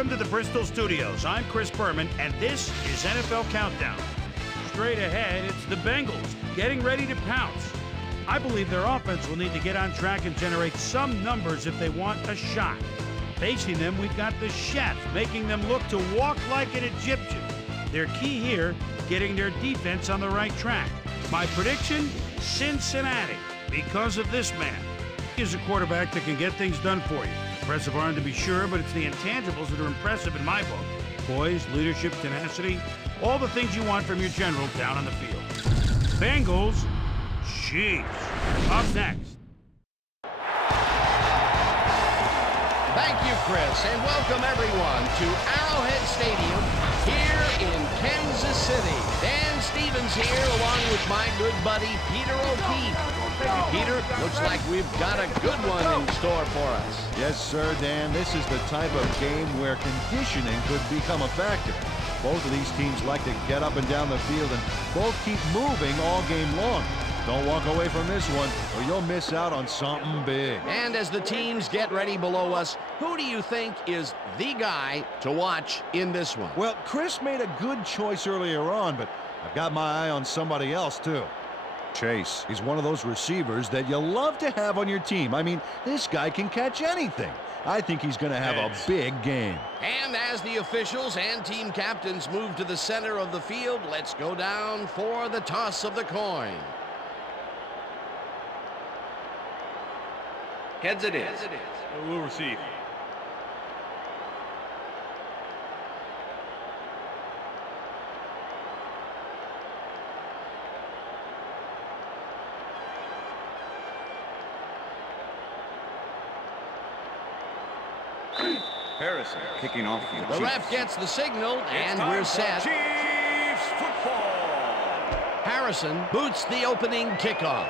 Welcome to the Bristol Studios. I'm Chris Berman, and this is NFL Countdown. Straight ahead, it's the Bengals getting ready to pounce. I believe their offense will need to get on track and generate some numbers if they want a shot. Facing them, we've got the chef, making them look to walk like an Egyptian. Their key here, getting their defense on the right track. My prediction, Cincinnati, because of this man. He's a quarterback that can get things done for you. Impressive arm to be sure, but it's the intangibles that are impressive in my book. Poise, leadership, tenacity, all the things you want from your general down on the field. Bengals, Chiefs. Up next. Thank you, Chris, and welcome everyone to Arrowhead Stadium here in Kansas City. Dan Stevens here along with my good buddy Peter O'Keefe. Peter, looks like we've got a good one in store for us. Yes, sir, Dan. This is the type of game where conditioning could become a factor. Both of these teams like to get up and down the field and both keep moving all game long. Don't walk away from this one, or you'll miss out on something big. And as the teams get ready below us, who do you think is the guy to watch in this one? Well, Chris made a good choice earlier on, but I've got my eye on somebody else, too. Chase. He's one of those receivers that you love to have on your team. I mean, this guy can catch anything. I think he's going to have a big game. And as the officials and team captains move to the center of the field, let's go down for the toss of the coin. Heads it is. We'll receive. Harrison kicking off for the The Chiefs. ref gets the signal, and we're set. Chiefs football. Harrison boots the opening kickoff.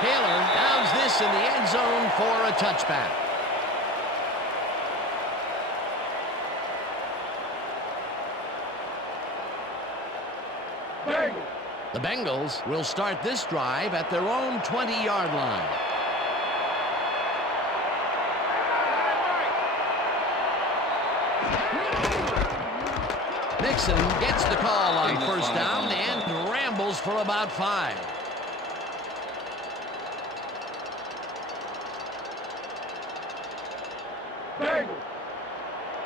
Taylor downs this in the end zone for a touchback. The Bengals will start this drive at their own 20-yard line. Nixon gets the call on first down and rambles for about 5.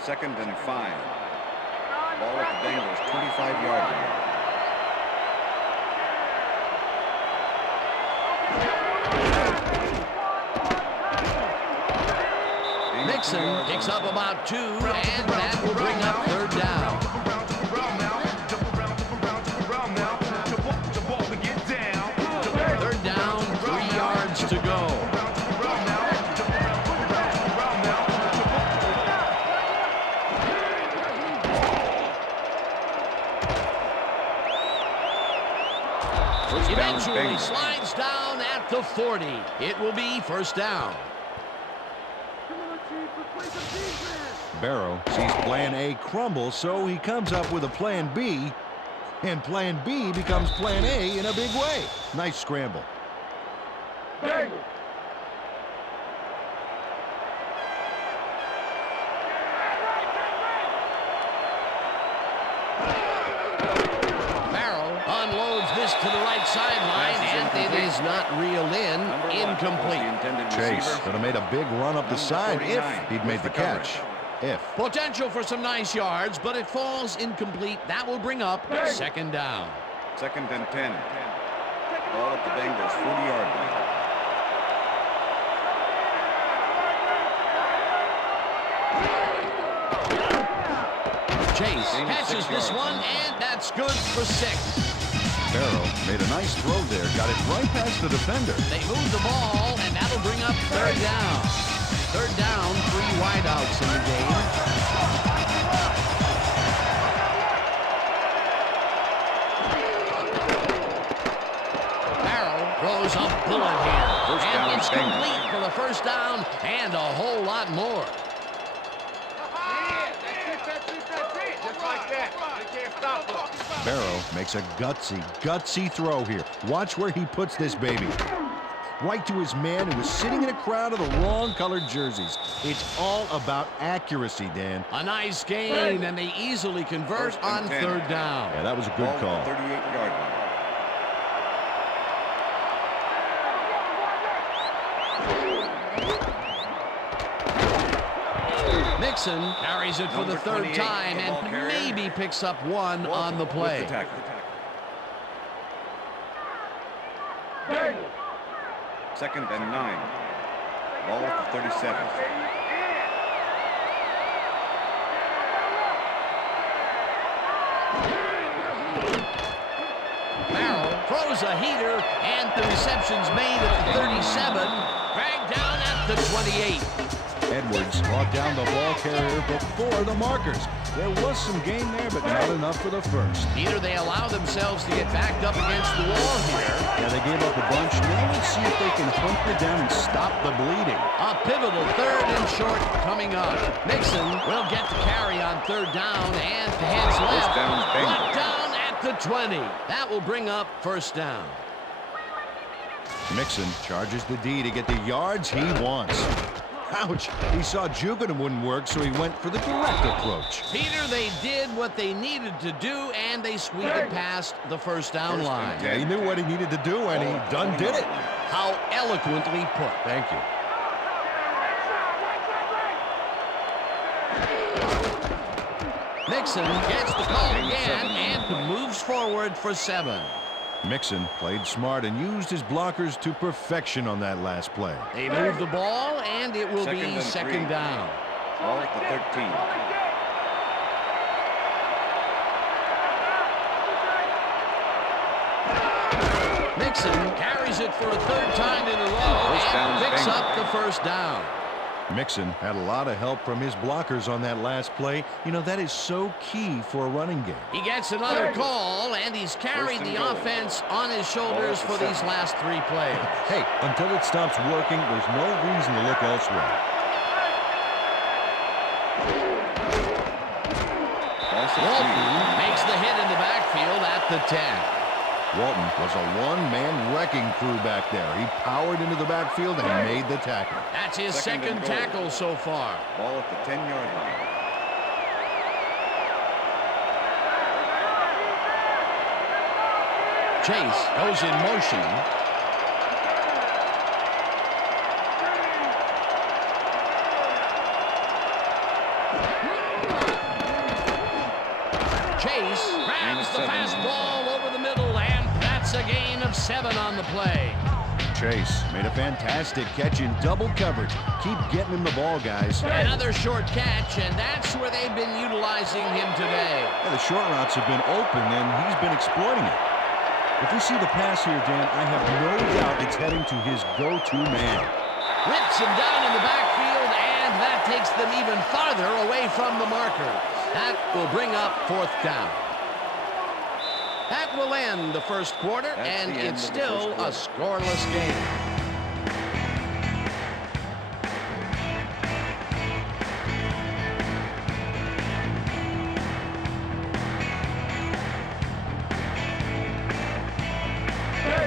Second and 5. Ball at the Bengals 25-yard line. Nixon picks up about 2, and that will bring up third down. Third down, 3 yards to go. Eventually slides down at the 40. It will be first down. Barrow sees plan A crumble, so he comes up with a plan B, and plan B becomes plan A in a big way. Nice scramble. Barrow unloads this to the right sideline, and it is not reeled in. Incomplete. Chase could have made a big run up the side if he'd made the catch. If. Potential for some nice yards, but it falls incomplete. That will bring up second down. Second and 10. Ball at the Bengals 40-yard line. Chase catches this one, and that's good for 6. Barrow made a nice throw there, got it right past the defender. They move the ball, and that'll bring up third down. Third down, 3 wideouts in the game. Barrow throws a bullet here. And it's complete for the first down and a whole lot more. Barrow makes a gutsy throw here. Watch where he puts this baby. right to his man who was sitting in a crowd of the wrong colored jerseys. It's all about accuracy, Dan. A nice gain, and they easily convert on 10. third down. Yeah, that was a good Ball at call. the 38-yard line. Mixon carries it for the Number third 28, time the ball and carrier. maybe picks up one on the With play. the tackle. Second and 9. Ball at the 37. Farrell throws a heater, and the reception's made at the 37. Dragged down at the 28. Edwards brought down the ball carrier before the markers. There was some gain there, but not enough for the first. Either they allow themselves to get backed up against the wall here. Yeah, they gave up a bunch. Now let's see if they can hunker down and stop the bleeding. A pivotal third and short coming up. Mixon will get the carry on third down and heads left. First down, Bengals. Brought down at the 20. That will bring up first down. Mixon charges the D to get the yards he wants. Ouch. He saw juking him wouldn't work, so he went for the direct approach. Peter, they did what they needed to do, and they squeaked it past the first down line. Yeah, he knew what he needed to do, and he done did it. How eloquently put. Thank you. Mixon gets the call again and moves forward for 7. Mixon played smart and used his blockers to perfection on that last play. They move the ball, and it will Second be and second 3. down. Ball at the 13. Mixon carries it for a third time in a row First down, and picks Bengals. up the first down. Mixon had a lot of help from his blockers on that last play. You know, that is so key for a running game. He gets another call, and he's carried First and the goal. offense on his shoulders for these last 3 plays. Hey, until it stops working, there's no reason to look elsewhere. Walton makes the hit in the backfield at the 10. Walton was a one-man wrecking crew back there. He powered into the backfield and made the tackle. That's his Second second and goal. tackle so far. Ball at the 10-yard line. Chase goes in motion. Chase grabs the fastball over the middle, and that's a gain of 7 on the play. Chase made a fantastic catch in double coverage. Keep getting him the ball, guys. Another short catch, and that's where they've been utilizing him today. Yeah, the short routes have been open, and he's been exploiting it. If we see the pass here, Dan, I have no doubt it's heading to his go-to man. Whips him down in the backfield, and that takes them even farther away from the marker. That will bring up fourth down. That will end the first quarter, That's and the end it's of the still a first scoreless game.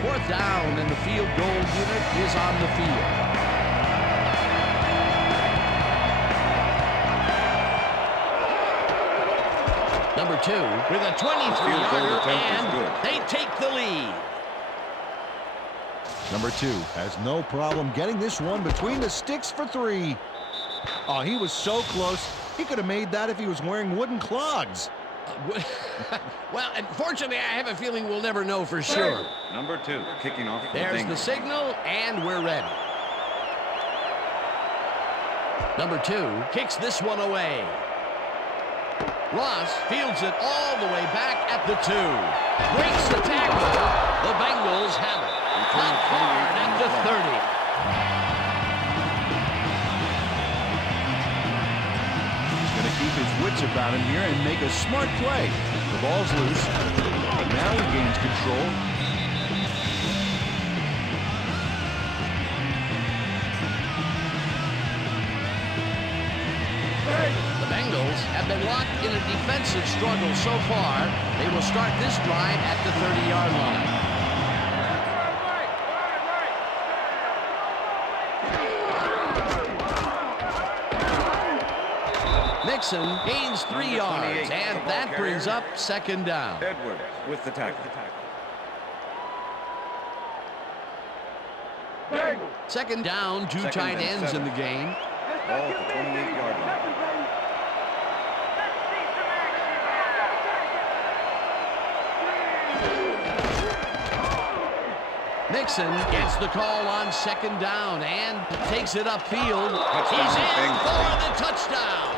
Fourth down, and the field goal unit is on the field. Number 2 with a 23-yarder, and they take the lead. Number 2 has no problem getting this one between the sticks for 3. Oh, he was so close. He could have made that if he was wearing wooden clogs. Well, unfortunately, I have a feeling we'll never know for sure. Number 2, kicking off for There's Bengals. the signal, and we're ready. Number 2 kicks this one away. Ross fields it all the way back at the 2. Breaks the tackle. The Bengals have it. Not hard at the 30. He's going to keep his wits about him here and make a smart play. The ball's loose. But now he gains control. The Bengals have been locked in a defensive struggle so far. They will start this drive at the 30-yard line. Mixon gains 3 yards, and that brings up second down. Edwards with the tackle. Second down, two tight ends in the game. Ball at the 28-yard line. Mixon gets the call on second down and takes it upfield. He's in for the touchdown.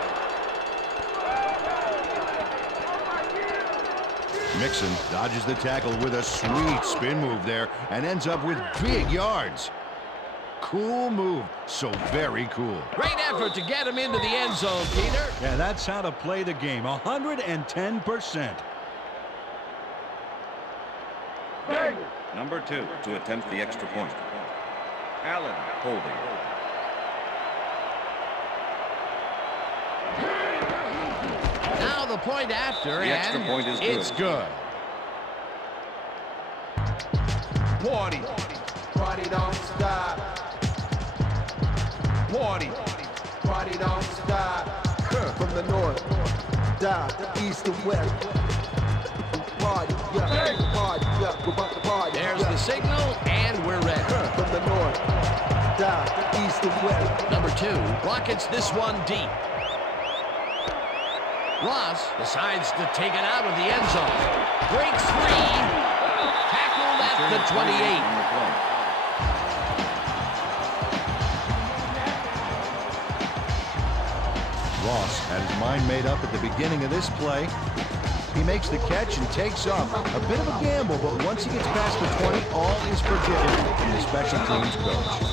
Mixon dodges the tackle with a sweet spin move there and ends up with big yards. Cool move. So very cool. Great effort to get him into the end zone, Peter. Yeah, that's how to play the game. 110%. Number 2 to attempt the extra point. Allen holding. Now the point after, The extra and point is it's good. Party. Party don't stop. Party. Party don't stop. From the north, down, east and west. Party, yeah, party, yeah, we're about to party. There's the signal, and we're ready. From the north, down, east and west. Number 2 rockets this one deep. Ross decides to take it out of the end zone. Breaks free. Tackled at the 28. Ross had his mind made up at the beginning of this play. He makes the catch and takes off. A bit of a gamble, but once he gets past the 20, all is forgiven from the special teams coach.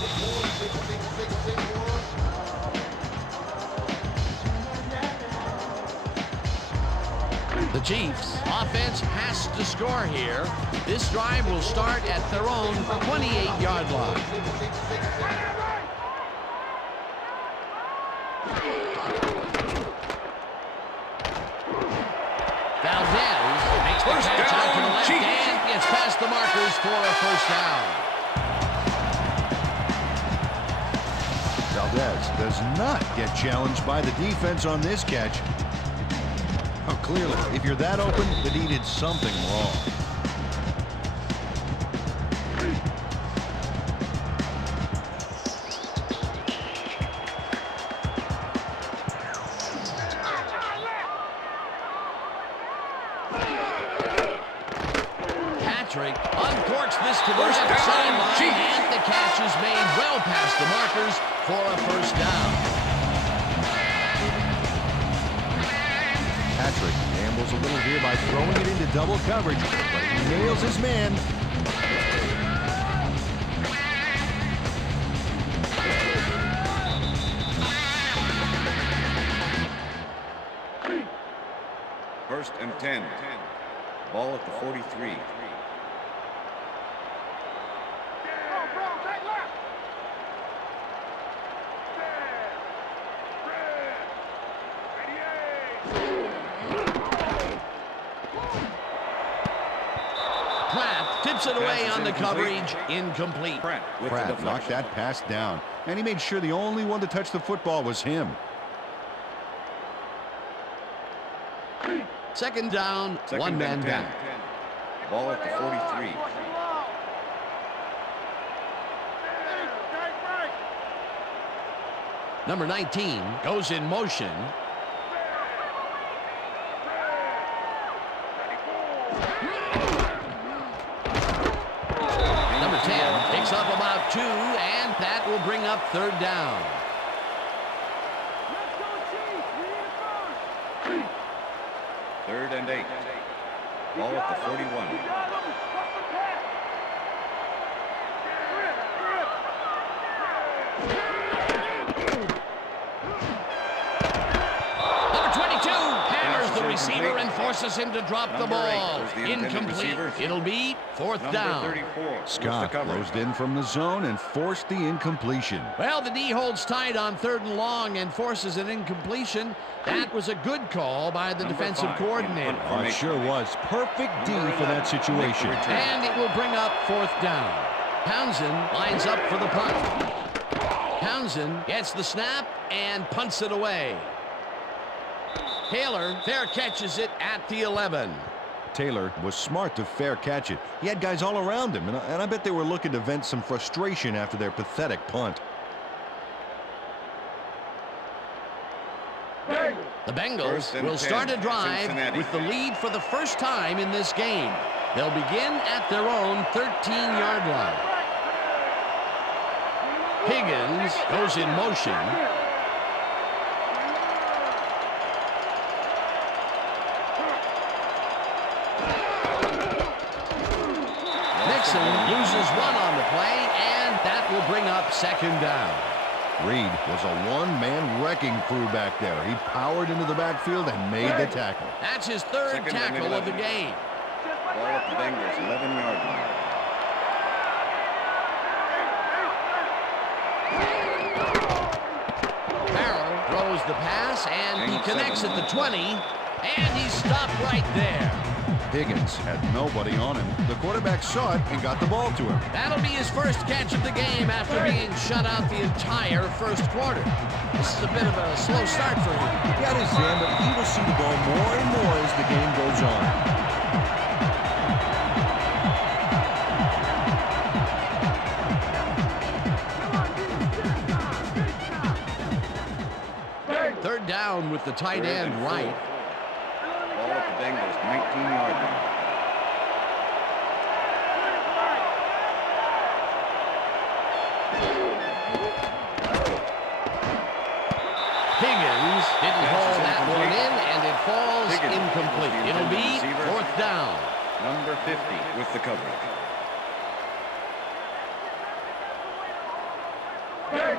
The Chiefs offense has to score here. This drive will start at their own 28-yard line. Valdez makes the catch out to the left and gets past the markers for a first down. Valdez does not get challenged by the defense on this catch. Oh, clearly, if you're that open, then he did something wrong. Patrick uncorks this to the left sideline, and the catch is made well past the markers for a first down. Patrick gambles a little here by throwing it into double coverage, but he nails his man. First and 10. Ball at the 43. Tips it away on the coverage. Incomplete. Pratt knocked that pass down, and he made sure the only one to touch the football was him. Second down, one man down. Ball at the 43. Number 19 goes in motion. Number 10 picks up about 2, and that will bring up third down. Third and 8. Ball at the 41. Receiver and forces him to drop the ball. Incomplete. It'll be fourth down. Scott closed in from the zone and forced the incompletion. Well, the D holds tight on third and long and forces an incompletion. That was a good call by the defensive coordinator. Oh, it sure was. Perfect D for that situation. And it will bring up fourth down. Townsend lines up for the punt. Townsend gets the snap and punts it away. Taylor fair catches it at the 11. Taylor was smart to fair catch it. He had guys all around him, and I bet they were looking to vent some frustration after their pathetic punt. The Bengals will start a drive with the lead for the first time in this game. They'll begin at their own 13-yard line. Higgins goes in motion. Nixon loses one on the play, and that will bring up second down. Reed was a one-man wrecking crew back there. He powered into the backfield and made the tackle. That's his third tackle of the game. Ball at the Bengals, 11-yard line. Farrell throws the pass, and he connects at the 20, and he's stopped right there. Higgins had nobody on him. The quarterback saw it and got the ball to him. That'll be his first catch of the game after being shut out the entire first quarter. This is a bit of a slow start for him. That is Sam, but he will see the ball more and more as the game goes on. Third down with the tight end right. Ball at the Bengals, 19-yard line. Higgins didn't haul that one in, and it falls incomplete. It'll be fourth down. Number 50 with the coverage.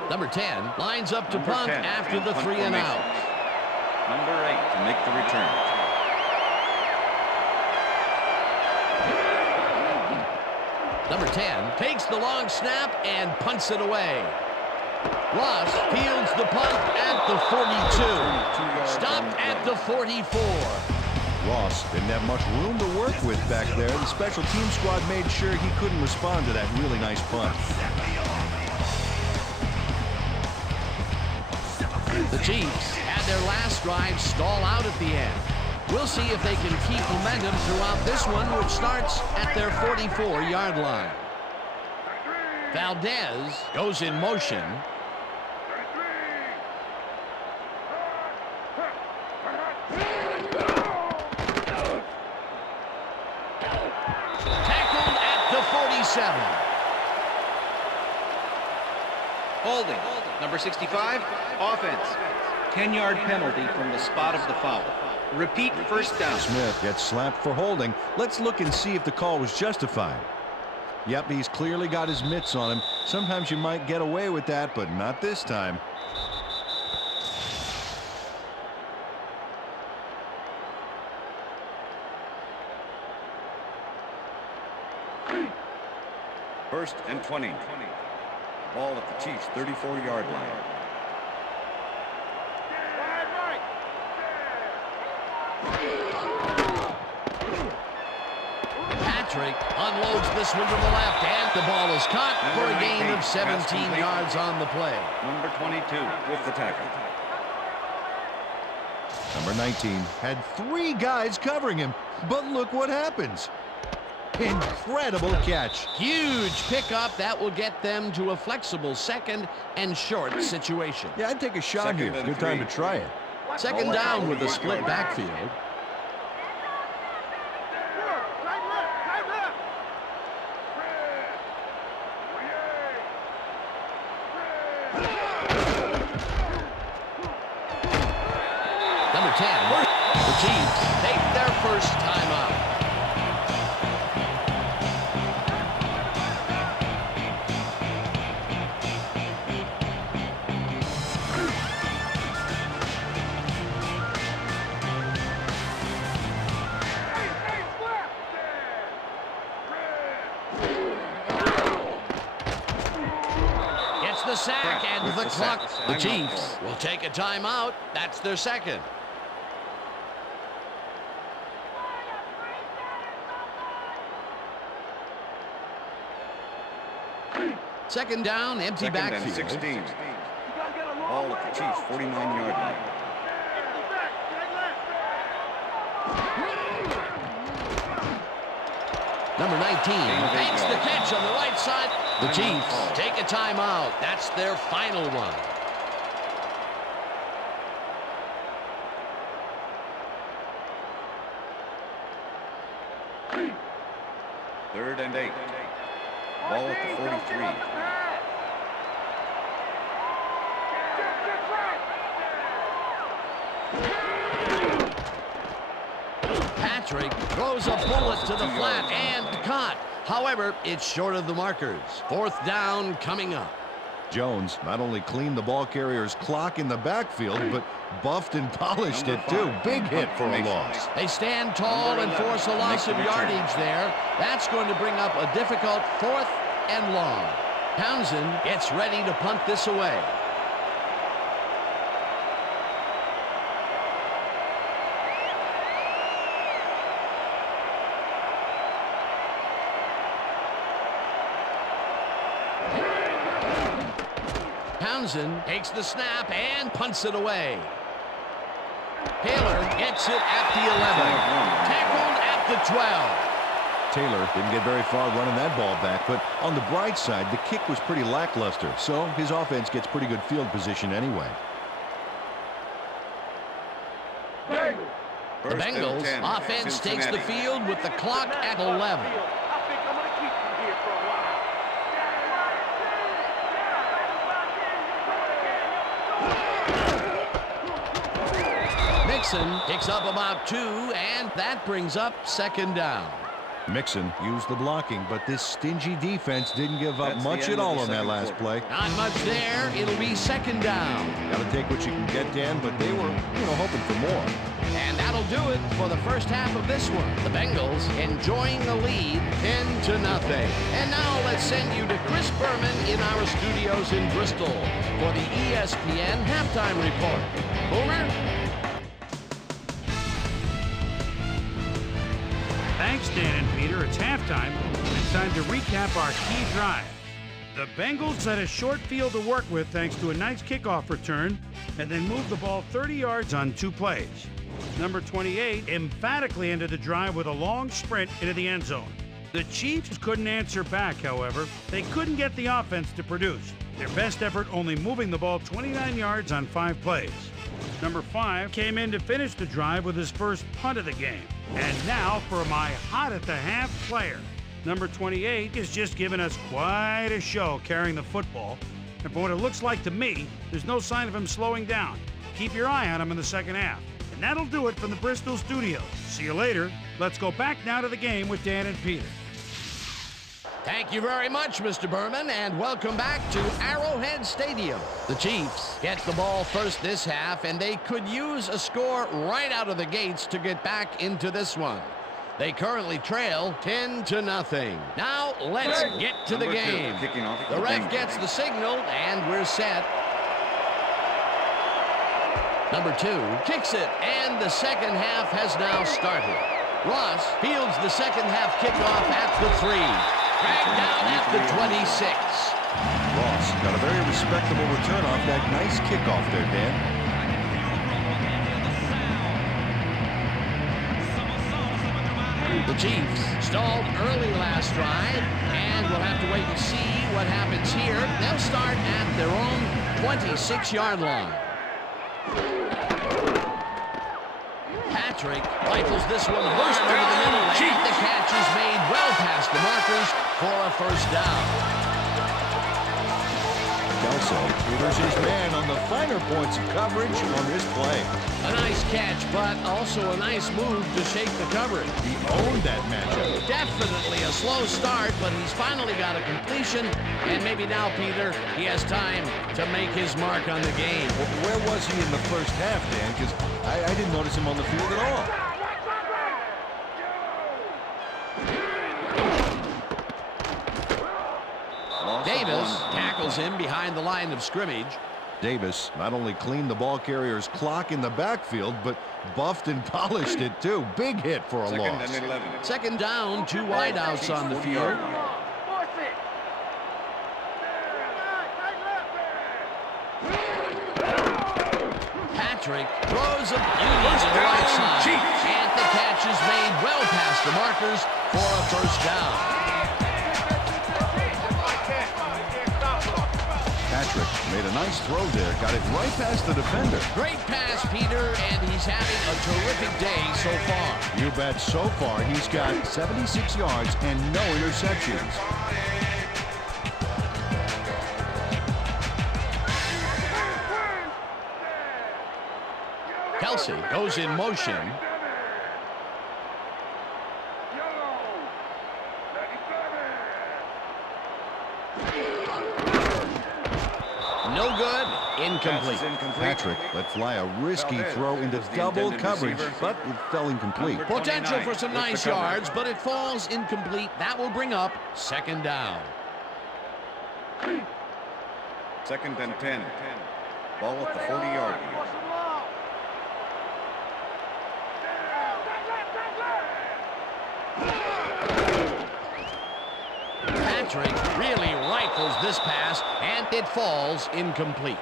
Number 10 lines up to punt after the 3 and out. Number 8 to make the return. Number 10 takes the long snap and punts it away. Ross fields the punt at the 42. Stopped at the 44. Ross didn't have much room to work with back there. The special team squad made sure he couldn't respond to that really nice punt. The Chiefs had their last drive stall out at the end. We'll see if they can keep momentum throughout this one, which starts at their 44-yard line. Valdez goes in motion. Tackled at the 47. Holding. Number 65, offense. 10-yard penalty from the spot of the foul. Repeat first down. Smith gets slapped for holding. Let's look and see if the call was justified. Yep, he's clearly got his mitts on him. Sometimes you might get away with that, but not this time. First and 20. Ball at the Chiefs' 34-yard line. Patrick unloads this one to the left, and the ball is caught for a gain of 17 yards on the play. Number 22 with the tackle. Number 19 had 3 guys covering him, but look what happens. Incredible catch. Huge pickup that will get them to a flexible second and short situation. Yeah, I'd take a shot here. Good time to try it. Second down with a split backfield. Number 10, the Chiefs take their first timeout. Gets the sack and the clock. The Chiefs will take a timeout. That's their second. Second down, empty Second and backfield. 16. Ball at the Chiefs' 49-yard line. Number 19 makes the catch on the right side. The Chiefs take a timeout. That's their final one. Third and 8. Ball at the 43. Patrick throws a bullet to the flat and caught. However, it's short of the markers. Fourth down coming up. Jones not only cleaned the ball carrier's clock in the backfield, but buffed and polished it too. Big hit for a loss. They stand tall and force a loss of yardage there. That's going to bring up a difficult 4th and long. Townsend gets ready to punt this away. Townsend takes the snap and punts it away. Taylor gets it at the 11. Tackled at the 12. Taylor didn't get very far running that ball back, but on the bright side, the kick was pretty lackluster, so his offense gets pretty good field position anyway. The Bengals offense takes the field with the clock at 11. Mixon picks up about 2, and that brings up 2nd down. Mixon used the blocking, but this stingy defense didn't give up much at all on that last play. Not much there. It'll be 2nd down. Got to take what you can get, Dan, but they were, hoping for more. And that'll do it for the first half of this one. The Bengals enjoying the lead 10-0. And now let's send you to Chris Berman in our studios in Bristol for the ESPN halftime report. Boomer? Thanks, Dan and Peter. It's halftime. It's time to recap our key drive. The Bengals had a short field to work with thanks to a nice kickoff return and then moved the ball 30 yards on 2 plays. Number 28 emphatically ended the drive with a long sprint into the end zone. The Chiefs couldn't answer back, however. They couldn't get the offense to produce. Their best effort only moving the ball 29 yards on 5 plays. Number 5 came in to finish the drive with his first punt of the game. And now for my hot-at-the-half player. Number 28 is just giving us quite a show carrying the football. And from what it looks like to me, there's no sign of him slowing down. Keep your eye on him in the second half. And that'll do it from the Bristol studios. See you later. Let's go back now to the game with Dan and Peter. Thank you very much, Mr. Berman, and welcome back to Arrowhead Stadium. The Chiefs get the ball first this half, and they could use a score right out of the gates to get back into this one. They currently trail 10-0. Now let's get to the game. The ref gets the signal, and we're set. Number 2 kicks it, and the second half has now started. Ross fields the second half kickoff at the 3. Dragged down at the 26. Ross got a very respectable return off that nice kickoff there, Dan. The Chiefs stalled early last drive, and we'll have to wait and see what happens here. They'll start at their own 26-yard line. Patrick rifles this one hard over the middle, and the catch is made well past the markers for a first down. Kelso tutors his man on the finer points of coverage on this play. A nice catch, but also a nice move to shake the coverage. He owned that matchup. Definitely a slow start, but he's finally got a completion, and maybe now, Peter, he has time to make his mark on the game. Where was he in the first half, Dan? Because I didn't notice him on the field at all. Davis tackles him behind the line of scrimmage. Davis not only cleaned the ball carrier's clock in the backfield, but buffed and polished it too. Big hit for a loss. Second down, 2 wideouts on the field. Patrick throws a beauty to the right side, and the first down. Patrick made a nice throw there. Got it right past the defender. Great pass, Peter, and he's having a terrific day so far. You bet. So far, he's got 76 yards and no interceptions. Kelsey goes in motion. No good. Incomplete. Patrick let fly a risky throw into double coverage, but it fell incomplete. Potential for some nice yards, but it falls incomplete. That will bring up second down. 2nd and 10. Ball at the 40-yard line. Patrick really rifles this pass, and it falls incomplete.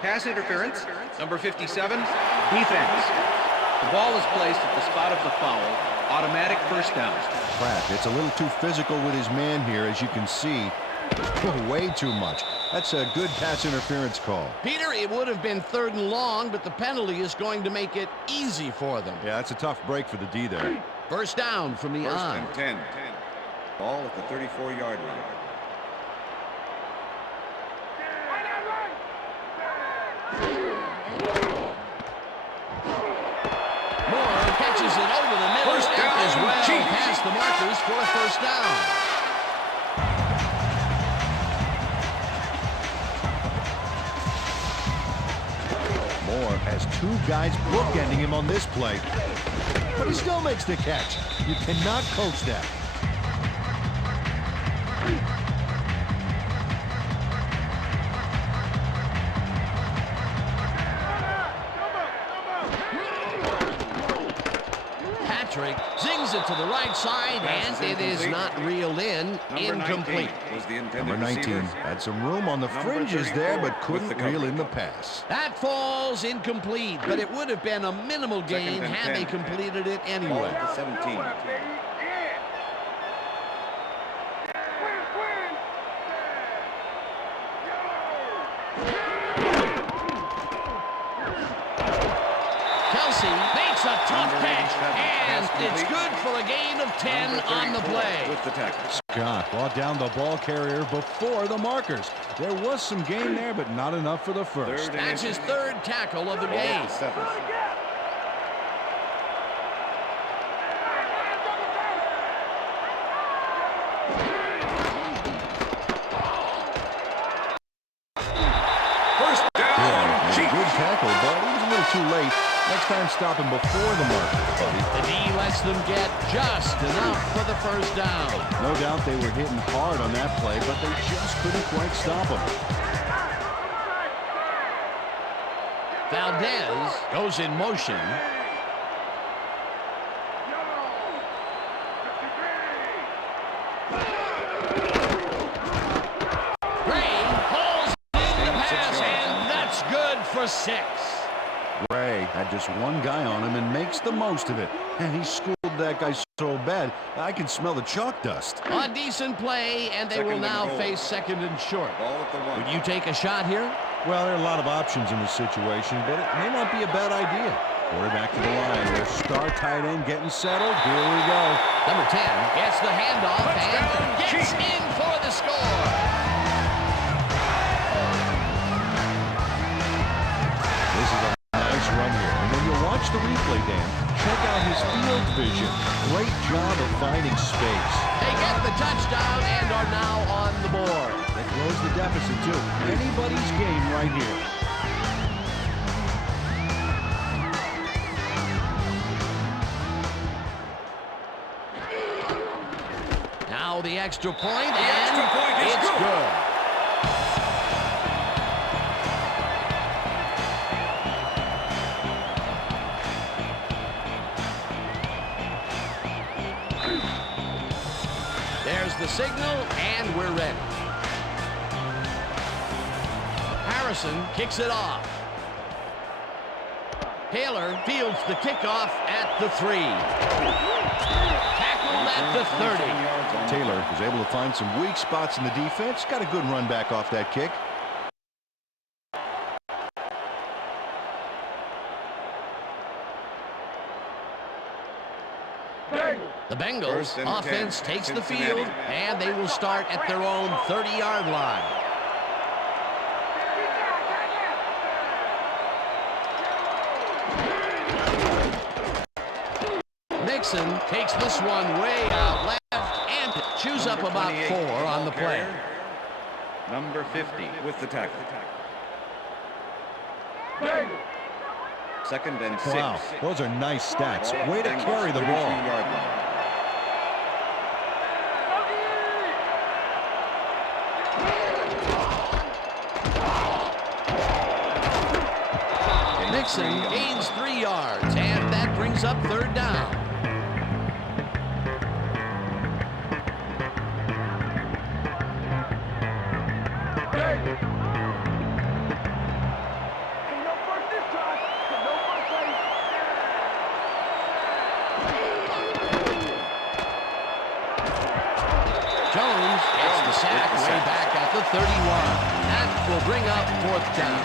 Pass interference, number 57, defense. The ball is placed at the spot of the foul. Automatic first down. Pratt, it's a little too physical with his man here, as you can see. Way too much. That's a good pass interference call. Peter, it would have been 3rd and long, but the penalty is going to make it easy for them. Yeah, that's a tough break for the D there. First down from the 1st eye. and 10. Ball at the 34-yard line. Moore catches it over the middle First down, as well Chiefs. past the markers for a first down. Moore has 2 guys bookending him on this play, but he still makes the catch. You cannot coach that. Patrick zings it to the right side, and it is not reeled in. Incomplete. Was the intended Number 19 receiver. had some room on the fringes there, but couldn't reel in the pass. That falls incomplete, but it would have been a minimal gain 2nd and had they 10. completed it Ball anyway. at the 17. Kelsey makes a tough catch, and it's good for a gain of 10 on the play. With the tackle. Scott brought down the ball carrier before the markers. There was some gain there, but not enough for the first. 3rd and That's his 3rd tackle of the Ball game. at the 7. First down, Yeah, Chiefs. good tackle, but he was a little too late. Next time, stop him before the markers, buddy. The D lets them get just enough for the first down. No doubt they were hitting hard on that play, but they just couldn't quite stop him. Valdez goes in motion. Gray pulls in the pass, and that's good for 6. Ray had just one guy on him and makes the most of it. And he schooled that guy so bad, I can smell the chalk dust. A decent play, and they will Second and now goal. face 2nd and short. Ball at the 1. Would you take a shot here? Well, there are a lot of options in this situation, but it may not be a bad idea. Quarterback to the line. Their star tight end getting settled. Here we go. Number 10 gets the handoff Touchdown, and gets Chiefs. in for the score. This is a nice run here. And when you watch the replay, Dan, check out his field vision. Great job of finding space. They get the touchdown and are now on the board. They close the deficit, too. Anybody's game right here. Now the extra point, and extra point is it's good. There's the signal, and we're ready. Harrison kicks it off. Taylor fields the kickoff at the 3. at the 30. Taylor was able to find some weak spots in the defense. Got a good run back off that kick. The Bengals offense takes the field, and they will start at their own 30-yard line. Mixon takes this one way out left and chews up about 4 on the play. Number 50 with the tackle. Second and 6. Wow, those are nice stats. Way to carry the ball. Mixon gains 3 yards, and that brings up 3rd down. Jones gets the sack way back at the 31. That will bring up 4th down.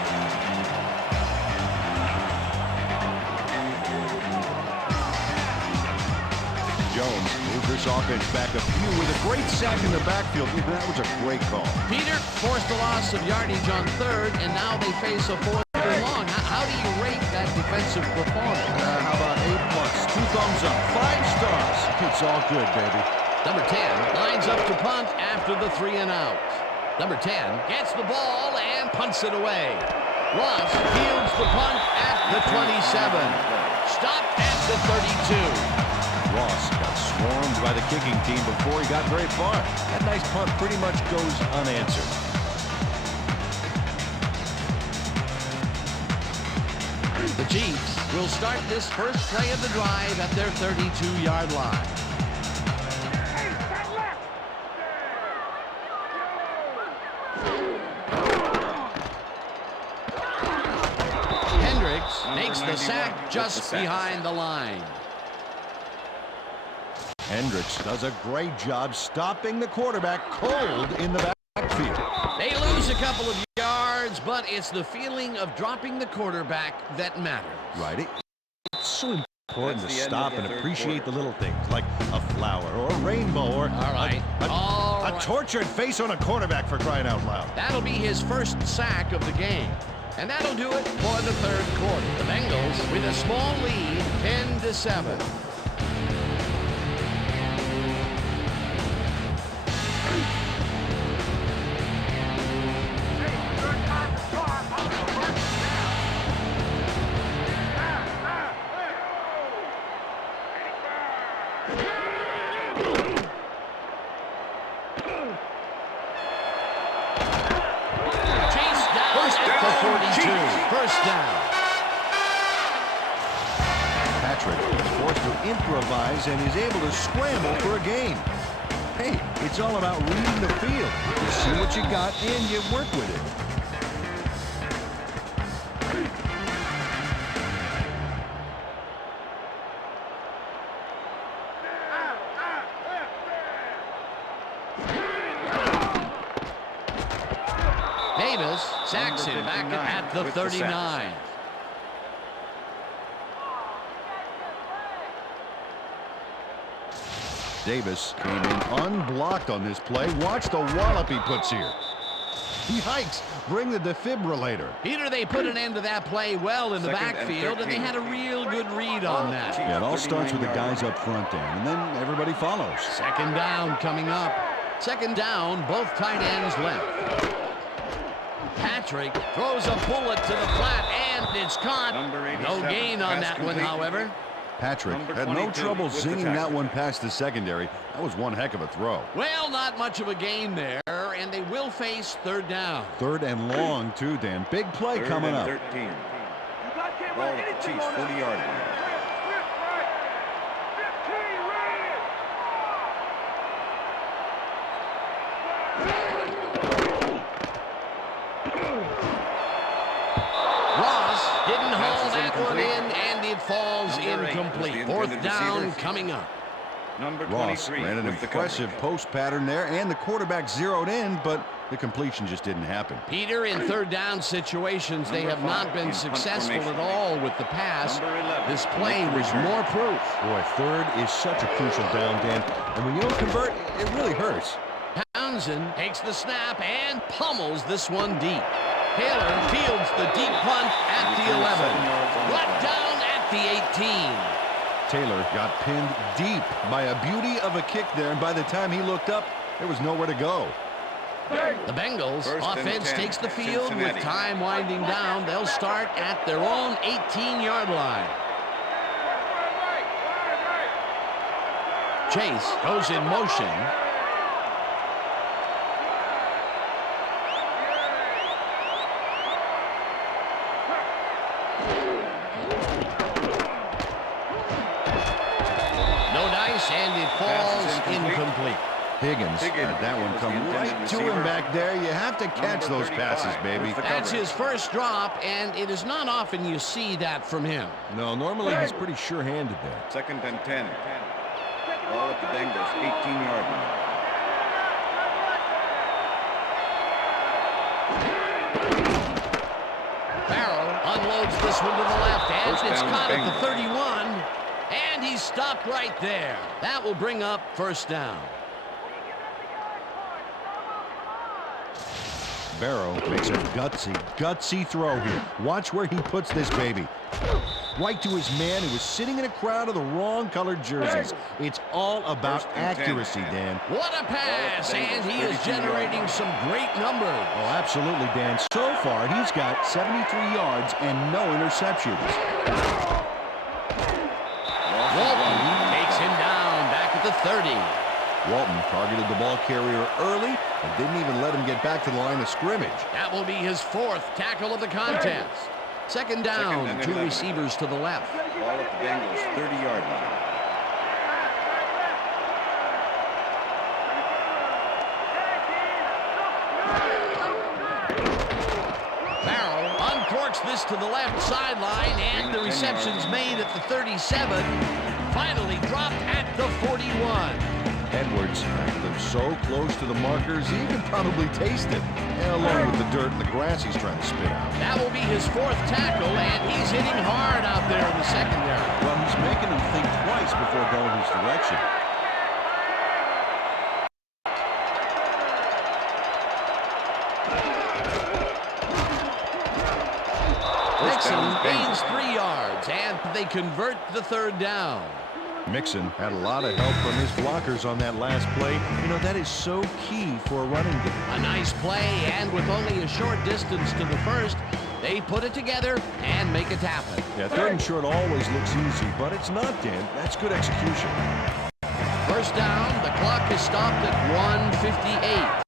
Jones moved this offense back a few with a great sack in the backfield. That was a great call. Peter forced a loss of yardage on 3rd, and now they face a 4th and long. How do you rate that defensive performance? How about 8+? 2 thumbs up. 5 stars. It's all good, baby. Number 10 lines up to punt after the 3 and out. Number 10 gets the ball and punts it away. Ross fields the punt at the 27. Stopped at the 32. Ross got swarmed by the kicking team before he got very far. That nice punt pretty much goes unanswered. The Chiefs will start this first play of the drive at their 32-yard line. Hendricks makes the sack just behind the line. Hendricks does a great job stopping the quarterback cold in the backfield. They lose a couple of yards, but it's the feeling of dropping the quarterback that matters. Right. It's so important to stop and appreciate the little things, like a flower or a rainbow or a tortured face on a quarterback, for crying out loud. That'll be his first sack of the game. And that'll do it for the 3rd quarter. The Bengals with a small lead, 10-7. First down. Patrick is forced to improvise and is able to scramble for a gain. Hey, it's all about reading the field. You see what you got and you work with it. Davis sacks him back at the 39. Davis came in unblocked on this play. Watch the wallop he puts here. Yikes! Bring the defibrillator. Peter, they put an end to that play well in the backfield, and they had a real good read on that. Yeah, it all starts with the guys up front there, and then everybody follows. 2nd down coming up. 2nd down, both tight ends left. Patrick throws a bullet to the flat, and it's caught. No gain on that one, however. Patrick had no trouble zinging that one past the secondary. That was one heck of a throw. Well, not much of a gain there, and they will face 3rd down. 3rd and long, too, Dan. Big play coming up. 13. Ball at the Chiefs' 40-yard line. Didn't hold that one in, and it falls incomplete. 4th down coming up. Number Ross 23 ran an with the impressive coverage. post pattern there, and the quarterback zeroed in, but the completion just didn't happen. Peter, in third down situations, they Number have not 5 been in punt successful formation. at all with the pass. Number 11 This to play make the was return. more proof. Boy, third is such a crucial down, Dan, and when you don't convert, it really hurts. Townsend takes the snap and pummels this one deep. Taylor fields the deep punt at the 11. 7 yards on the Brought play. down at the 18. Taylor got pinned deep by a beauty of a kick there, and by the time he looked up, there was nowhere to go. The Bengals First and offense 10, takes the field Cincinnati. with time winding down. They'll start at their own 18-yard line. Chase goes in motion. No dice, and it falls Pass is incomplete. incomplete. Higgins had that one was come the right intended to him receiver. back there. You have to catch Number those passes, 35 baby. with the That's coverage. his first drop, and it is not often you see that from him. No, normally he's pretty sure-handed there. Second and 10. Ball at the Bengals 18-yard line. Barrow unloads this one to the left, and First it's down, caught at Bengals. the 31, and he's stopped right there. That will bring up first down. Barrow makes a gutsy throw here. Watch where he puts this baby. Right to his man who was sitting in a crowd of the wrong colored jerseys. It's all about First and 10. accuracy, Dan. What a pass, and he is generating some great numbers. Oh, absolutely, Dan. So far, he's got 73 yards and no interceptions. Walton takes him down back at the 30. Walton targeted the ball carrier early and didn't even let him get back to the line of scrimmage. That will be his fourth tackle of the contest. Second down, Second and two 11. receivers to the left. Ball at the Bengals 30-yard line. Barrow uncorks this to the left sideline, and the reception's made at the 37. Finally dropped at the 41. Edwards lives so close to the markers, he can probably taste it, along with the dirt and the grass he's trying to spit out. That will be his fourth tackle, and he's hitting hard out there in the secondary. Well, he's making him think twice before going his direction. Mixon down, gains Bengals. 3 yards, and they convert the third down. Mixon had a lot of help from his blockers on that last play. You know, that is so key for a running game. A nice play, and with only a short distance to the first, they put it together and make it happen. Yeah, third and short always looks easy, but it's not, Dan. That's good execution. First down, the clock is stopped at 1:58.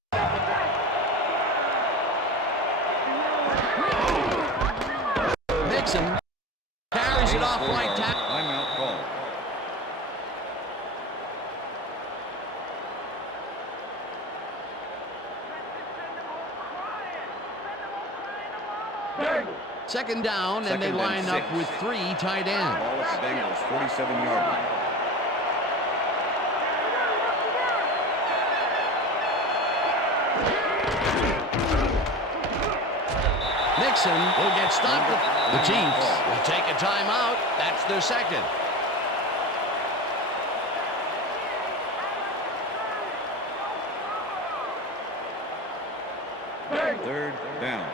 Mixon carries it off right tackle. Timeout call. Second down, and they Second and line up 6. with 3 tight ends. Ball at the Bengals 47-yard line. Mixon will get stopped. The Chiefs will take a timeout. That's their second. Third down.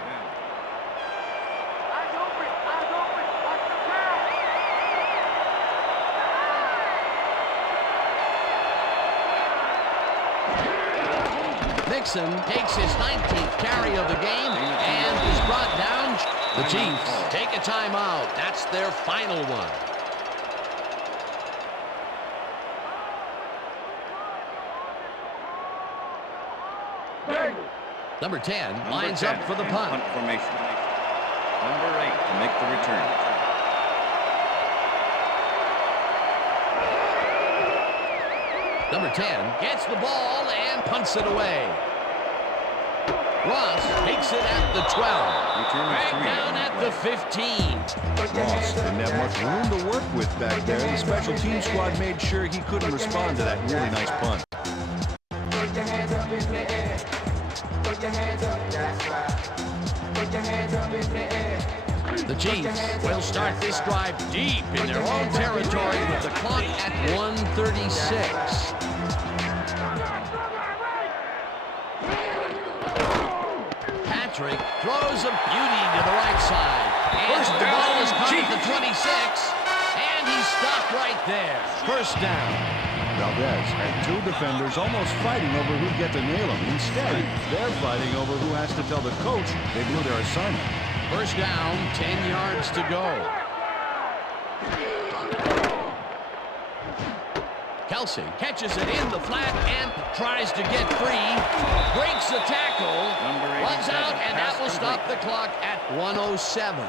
Mixon takes his 19th carry of the game and is brought down. The Chiefs take a timeout. That's their final one. Number 10 Number lines 10 up for the in punt. punt formation. Number 8 to make the return. Number 10 gets the ball and punts it away. Ross takes it at the 12. Back down at the 15. Ross didn't have much room to work with back there. The special team squad made sure he couldn't respond to that really nice punt. Put your hands up in the air. Put your hands up, that's right. Put your hands up in the air. The Chiefs will start this drive deep in their own territory with the clock at 1:36. Patrick throws a beauty to the right side. And the ball is caught at the 26. And he's stopped right there. First down. Valdez had two defenders almost fighting over who'd get to nail him. Instead, they're fighting over who has to tell the coach they blew their assignment. First down, 10 yards to go. Kelsey catches it in the flat and tries to get free. Breaks the tackle. Runs out, and that will stop the clock at 1:07.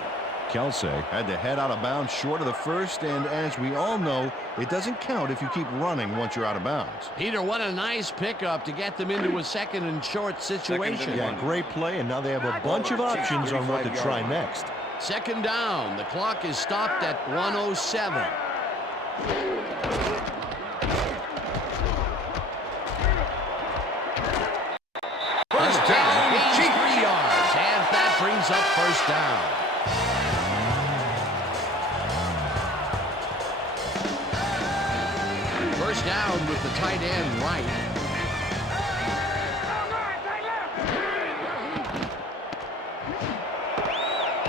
Kelsey had to head out of bounds short of the first, and as we all know, it doesn't count if you keep running once you're out of bounds. Peter, what a nice pickup to get them into a second and short situation. Yeah, great play, and now they have a bunch of options on what to try next. Second down. The clock is stopped at 1:07. First down, 3 yards, and that brings up first down. First down with the tight end right.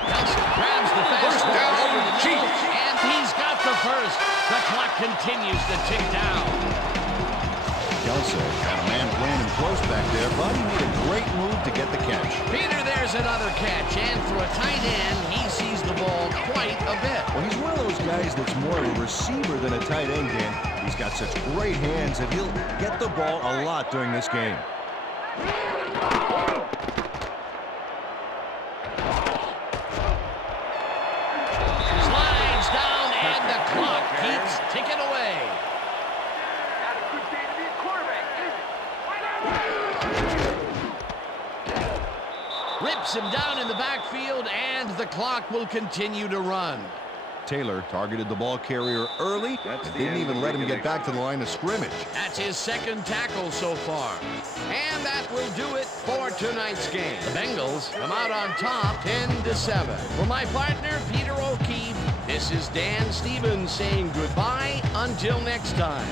Nelson grabs the fastball over the Chiefs, and he's got the first. The clock continues to tick down. Kelsey had a man playing him close back there, but he made a great move to get the catch. Peter, there's another catch, and for a tight end, he sees the ball quite a bit. Well, he's one of those guys that's more of a receiver than a tight end, Dan. He's got such great hands that he'll get the ball a lot during this game. Slides down, and the clock keeps ticking away. Rips him down in the backfield, and the clock will continue to run. Taylor targeted the ball carrier early and didn't even let him get back to the line of scrimmage. That's his second tackle so far. And that will do it for tonight's game. The Bengals come out on top 10-7. For my partner, Peter O'Keefe, this is Dan Stevens saying goodbye until next time.